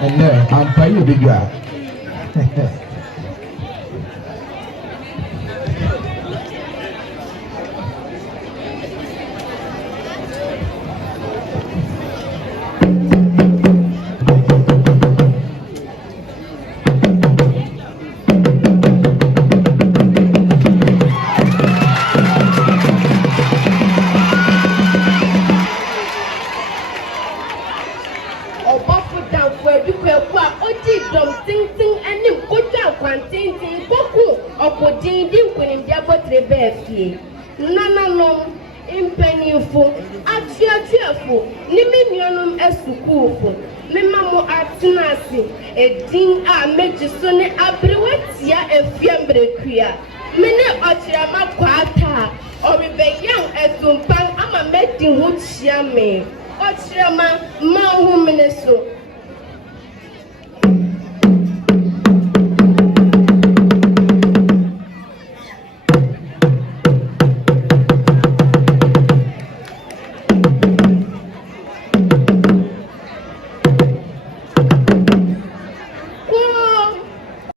And I'm paying the guy. Nananom impenifo atuatuafo niminianum esukufo memamo atenase edin a mejiso ne abrewatia efiambrekua mene ochirama kwata obibeyan esumpan ama medin ho chiame ochirama ma hu meneso